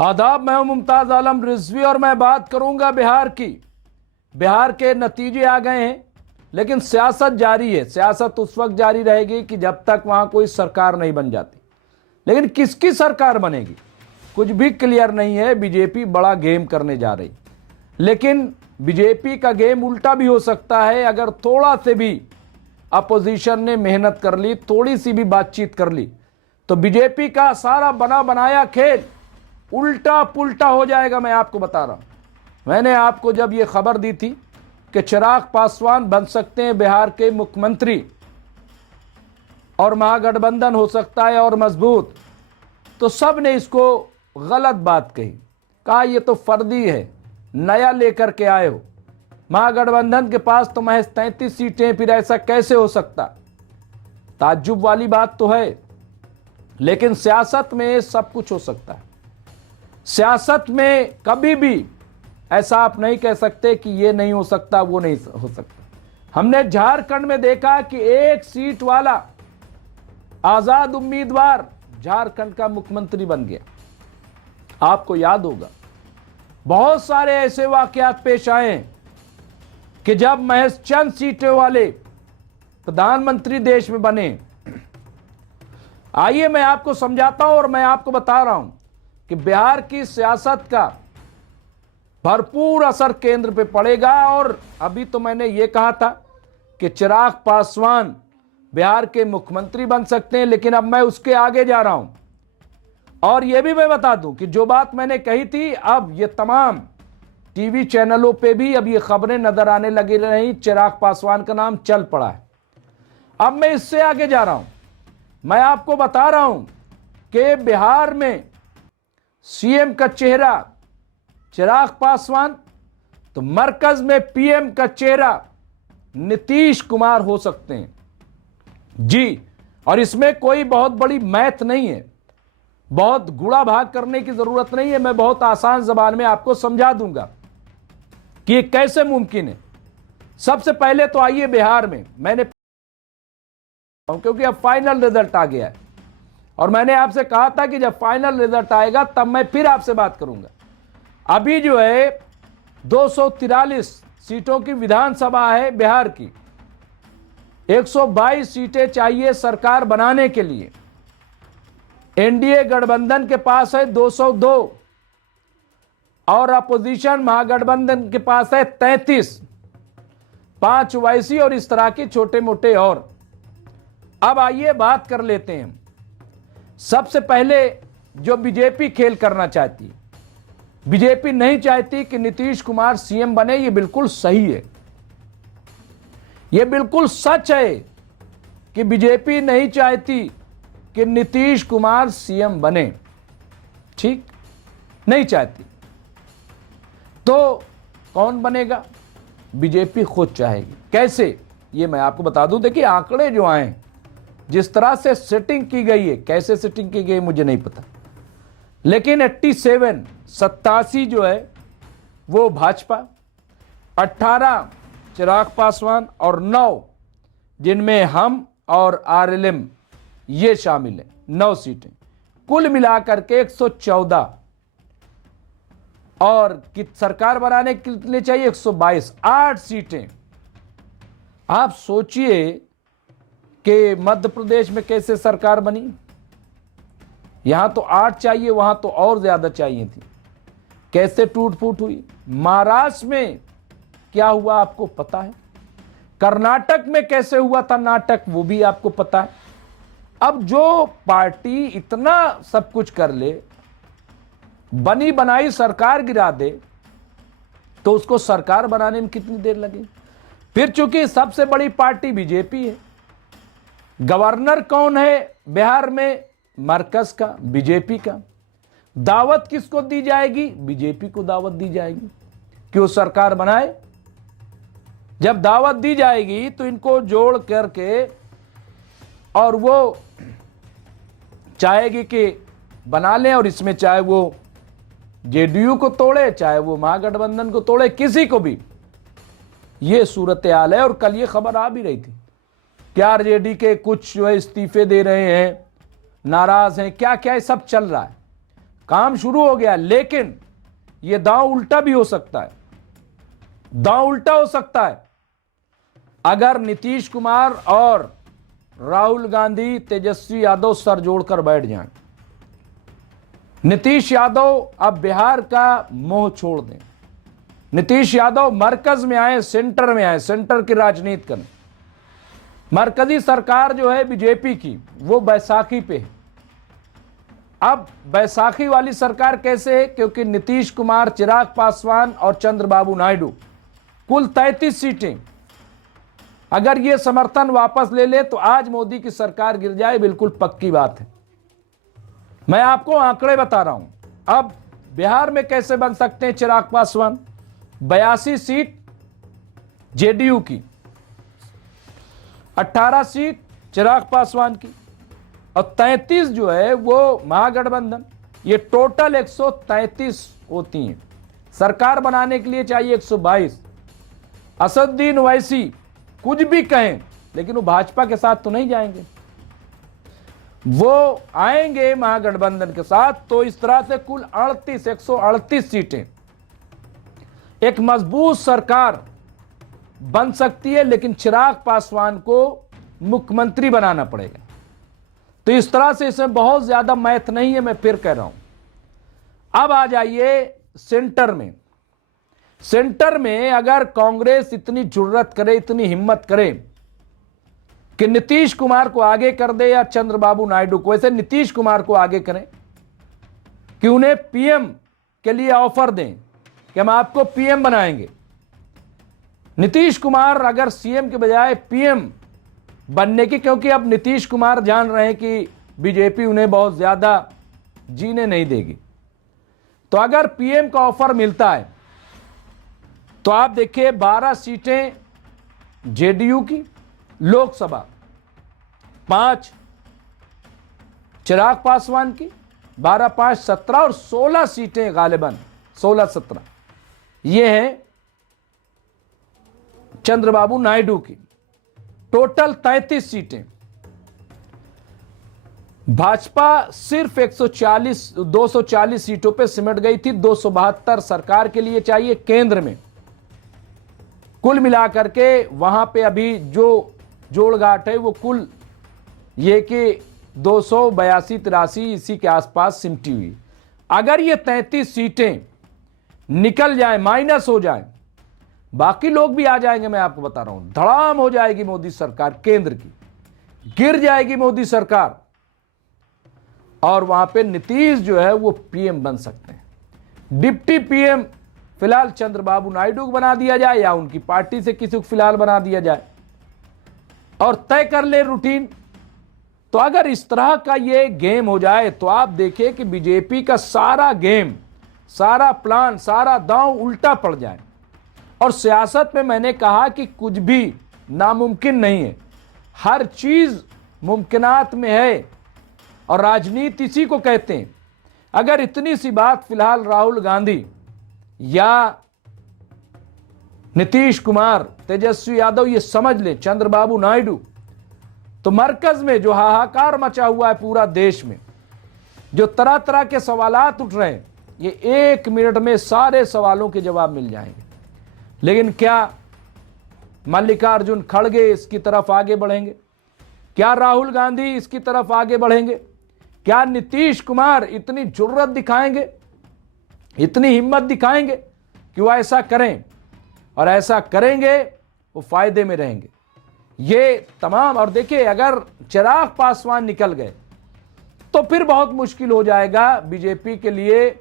आदाब, मैं हूं मुमताज आलम रिजवी और मैं बात करूंगा बिहार की। बिहार के नतीजे आ गए हैं, लेकिन सियासत जारी है। सियासत उस वक्त जारी रहेगी कि जब तक वहां कोई सरकार नहीं बन जाती। लेकिन किसकी सरकार बनेगी कुछ भी क्लियर नहीं है। बीजेपी बड़ा गेम करने जा रही, लेकिन बीजेपी का गेम उल्टा भी हो सकता है। अगर थोड़ा से भी अपोजिशन ने मेहनत कर ली, थोड़ी सी भी बातचीत कर ली, तो बीजेपी का सारा बना बनाया खेल उल्टा पुल्टा हो जाएगा। मैं आपको बता रहा हूं। मैंने आपको जब यह खबर दी थी कि चिराग पासवान बन सकते हैं बिहार के मुख्यमंत्री और महागठबंधन हो सकता है और मजबूत, तो सब ने इसको गलत बात कही। कहा यह तो फर्जी है, नया लेकर के आए हो। महागठबंधन के पास तो महज 33 सीटें, फिर ऐसा कैसे हो सकता। ताज्जुब वाली बात तो है, लेकिन सियासत में सब कुछ हो सकता है। सियासत में कभी भी ऐसा आप नहीं कह सकते कि ये नहीं हो सकता, वो नहीं हो सकता। हमने झारखंड में देखा कि एक सीट वाला आजाद उम्मीदवार झारखंड का मुख्यमंत्री बन गया। आपको याद होगा बहुत सारे ऐसे वाकयात पेश आए हैं कि जब महज चंद सीटों वाले प्रधानमंत्री देश में बने। आइए मैं आपको समझाता हूं और मैं आपको बता रहा हूं कि बिहार की सियासत का भरपूर असर केंद्र पे पड़ेगा। और अभी तो मैंने ये कहा था कि चिराग पासवान बिहार के मुख्यमंत्री बन सकते हैं, लेकिन अब मैं उसके आगे जा रहा हूं। और यह भी मैं बता दूं कि जो बात मैंने कही थी, अब ये तमाम टीवी चैनलों पे भी अब ये खबरें नजर आने लगी रही। चिराग पासवान का नाम चल पड़ा है। अब मैं इससे आगे जा रहा हूं। मैं आपको बता रहा हूं कि बिहार में सीएम का चेहरा चिराग पासवान, तो मरकज में पीएम का चेहरा नीतीश कुमार हो सकते हैं जी। और इसमें कोई बहुत बड़ी मैथ नहीं है, बहुत गुड़ा भाग करने की जरूरत नहीं है। मैं बहुत आसान जबान में आपको समझा दूंगा कि ये कैसे मुमकिन है। सबसे पहले तो आइए बिहार में, मैंने क्योंकि अब फाइनल रिजल्ट आ गया है और मैंने आपसे कहा था कि जब फाइनल रिजल्ट आएगा तब मैं फिर आपसे बात करूंगा। अभी जो है 243 सीटों की विधानसभा है बिहार की। 122 सीटें चाहिए सरकार बनाने के लिए। एनडीए गठबंधन के पास है 202 और अपोजिशन महागठबंधन के पास है 33, 5 ओवैसी और इस तरह के छोटे मोटे और। अब आइए बात कर लेते हैं। सबसे पहले जो बीजेपी खेल करना चाहती है, बीजेपी नहीं चाहती कि नीतीश कुमार सीएम बने। यह बिल्कुल सही है, यह बिल्कुल सच है कि बीजेपी नहीं चाहती कि नीतीश कुमार सीएम बने। ठीक, नहीं चाहती। तो कौन बनेगा? बीजेपी खुद चाहेगी। कैसे, ये मैं आपको बता दूं। देखिए आंकड़े जो आए, जिस तरह से सेटिंग की गई है, कैसे सेटिंग की गई मुझे नहीं पता, लेकिन 87 जो है वो भाजपा, 18 चिराग पासवान और 9 जिनमें हम और आरएलएम ये शामिल है, 9 सीटें कुल मिलाकर के 114। और सरकार बनाने के लिए चाहिए 122, 8 सीटें। आप सोचिए कि मध्य प्रदेश में कैसे सरकार बनी। यहां तो 8 चाहिए, वहां तो और ज्यादा चाहिए थी। कैसे टूट फूट हुई। महाराष्ट्र में क्या हुआ आपको पता है। कर्नाटक में कैसे हुआ था नाटक, वो भी आपको पता है। अब जो पार्टी इतना सब कुछ कर ले, बनी बनाई सरकार गिरा दे, तो उसको सरकार बनाने में कितनी देर लगी। फिर चूंकि सबसे बड़ी पार्टी बीजेपी है, गवर्नर कौन है बिहार में? मरकज का, बीजेपी का। दावत किसको दी जाएगी? बीजेपी को दावत दी जाएगी कि वो सरकार बनाए। जब दावत दी जाएगी तो इनको जोड़ करके और वो चाहेगी कि बना लें, और इसमें चाहे वो जेडीयू को तोड़े, चाहे वो महागठबंधन को तोड़े, किसी को भी। ये सूरत हाल है। और कल ये खबर आ भी रही थी कि आरजेडी के कुछ जो है इस्तीफे दे रहे हैं, नाराज हैं, क्या क्या सब चल रहा है। काम शुरू हो गया, लेकिन यह दांव उल्टा भी हो सकता है। दांव उल्टा हो सकता है अगर नीतीश कुमार और राहुल गांधी तेजस्वी यादव सर जोड़कर बैठ जाएं। नीतीश यादव अब बिहार का मोह छोड़ दें। नीतीश यादव मरकज में आए, सेंटर में आए, सेंटर की राजनीति करें। मरकजी सरकार जो है बीजेपी की, वो बैसाखी पे है। अब बैसाखी वाली सरकार कैसे है? क्योंकि नीतीश कुमार, चिराग पासवान और चंद्रबाबू नायडू, कुल 33 सीटें। अगर ये समर्थन वापस ले ले तो आज मोदी की सरकार गिर जाए, बिल्कुल पक्की बात है। मैं आपको आंकड़े बता रहा हूं। अब बिहार में कैसे बन सकते हैं चिराग पासवान? 82 सीट जेडीयू की, 18 सीट चिराग पासवान की और 33 जो है वो महागठबंधन। ये टोटल 133 होती हैं। सरकार बनाने के लिए चाहिए 122। असदुद्दीन ओवैसी कुछ भी कहें, लेकिन वो भाजपा के साथ तो नहीं जाएंगे, वो आएंगे महागठबंधन के साथ। तो इस तरह से कुल 138 सीटें, एक मजबूत सरकार बन सकती है, लेकिन चिराग पासवान को मुख्यमंत्री बनाना पड़ेगा। तो इस तरह से इसमें बहुत ज्यादा मैथ नहीं है, मैं फिर कह रहा हूं। अब आ जाइए सेंटर में। सेंटर में अगर कांग्रेस इतनी जुर्रत करे, इतनी हिम्मत करे कि नीतीश कुमार को आगे कर दे या चंद्रबाबू नायडू को, वैसे नीतीश कुमार को आगे करें कि उन्हें पीएम के लिए ऑफर दें कि हम आपको पीएम बनाएंगे। नीतीश कुमार अगर सीएम के बजाय पीएम बनने की, क्योंकि अब नीतीश कुमार जान रहे हैं कि बीजेपी उन्हें बहुत ज्यादा जीने नहीं देगी, तो अगर पीएम का ऑफर मिलता है तो आप देखिए 12 सीटें जेडीयू की, लोकसभा 5 चिराग पासवान की, 12 5 17 और 16 सीटें गालिबन 16-17 ये हैं चंद्रबाबू नायडू की। टोटल 33 सीटें। भाजपा सिर्फ 240 सीटों पे सिमट गई थी। 272 सरकार के लिए चाहिए केंद्र में। कुल मिलाकर के वहां पे अभी जो जोड़घाट है वो कुल ये कि 282-83 इसी के आसपास सिमटी हुई। अगर ये 33 सीटें निकल जाए, माइनस हो जाए, बाकी लोग भी आ जाएंगे। मैं आपको बता रहा हूं, धड़ाम हो जाएगी मोदी सरकार केंद्र की, गिर जाएगी मोदी सरकार, और वहां पे नीतीश जो है वो पीएम बन सकते हैं। डिप्टी पीएम फिलहाल चंद्रबाबू नायडू को बना दिया जाए या उनकी पार्टी से किसी को फिलहाल बना दिया जाए और तय कर ले रूटीन। तो अगर इस तरह का ये गेम हो जाए तो आप देखिए कि बीजेपी का सारा गेम, सारा प्लान, सारा दांव उल्टा पड़ जाए। और सियासत में मैंने कहा कि कुछ भी नामुमकिन नहीं है, हर चीज मुमकिनात में है, और राजनीति इसी को कहते हैं। अगर इतनी सी बात फिलहाल राहुल गांधी या नीतीश कुमार, तेजस्वी यादव ये समझ ले, चंद्रबाबू नायडू, तो मरकज में जो हाहाकार मचा हुआ है पूरा देश में, जो तरह तरह के सवालात उठ रहे हैं, ये 1 मिनट में सारे सवालों के जवाब मिल जाएंगे। लेकिन क्या मल्लिकार्जुन खड़गे इसकी तरफ आगे बढ़ेंगे? क्या राहुल गांधी इसकी तरफ आगे बढ़ेंगे? क्या नीतीश कुमार इतनी जुर्रत दिखाएंगे, इतनी हिम्मत दिखाएंगे कि वो ऐसा करें? और ऐसा करेंगे वो फायदे में रहेंगे ये तमाम। और देखिए, अगर चिराग पासवान निकल गए तो फिर बहुत मुश्किल हो जाएगा बीजेपी के लिए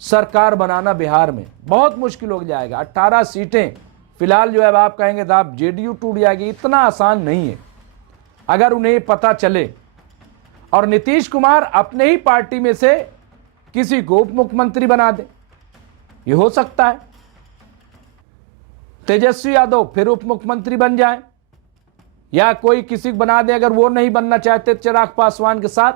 सरकार बनाना। बिहार में बहुत मुश्किल हो जाएगा। 18 सीटें फिलहाल जो है, आप कहेंगे साहब जेडीयू टूट जाएगी, इतना आसान नहीं है। अगर उन्हें पता चले और नीतीश कुमार अपने ही पार्टी में से किसी को उप मुख्यमंत्री बना दे, ये हो सकता है। तेजस्वी यादव फिर उप मुख्यमंत्री बन जाए, या कोई किसी को बना दे, अगर वो नहीं बनना चाहते चिराग पासवान के साथ,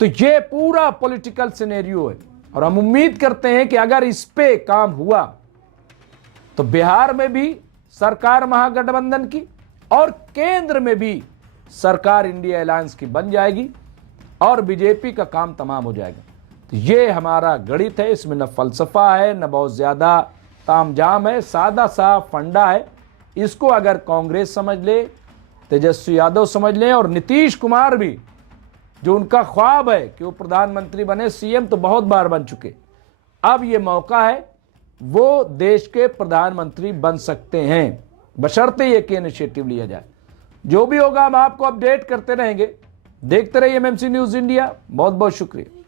तो ये पूरा पॉलिटिकल सिनेरियो है। और हम उम्मीद करते हैं कि अगर इस पे काम हुआ तो बिहार में भी सरकार महागठबंधन की और केंद्र में भी सरकार इंडिया अलायंस की बन जाएगी। और बीजेपी का काम तमाम हो जाएगा। तो ये हमारा गणित है, इसमें न फलसफा है न बहुत ज़्यादा तामझाम है, सादा सा फंडा है। इसको अगर कांग्रेस समझ ले, तेजस्वी यादव समझ लें और नीतीश कुमार भी, जो उनका ख्वाब है कि वो प्रधानमंत्री बने, सीएम तो बहुत बार बन चुके, अब ये मौका है वो देश के प्रधानमंत्री बन सकते हैं, बशर्ते ये कि इनिशिएटिव लिया जाए। जो भी होगा हम आपको अपडेट करते रहेंगे। देखते रहिए एमएमसी न्यूज़ इंडिया। बहुत बहुत शुक्रिया।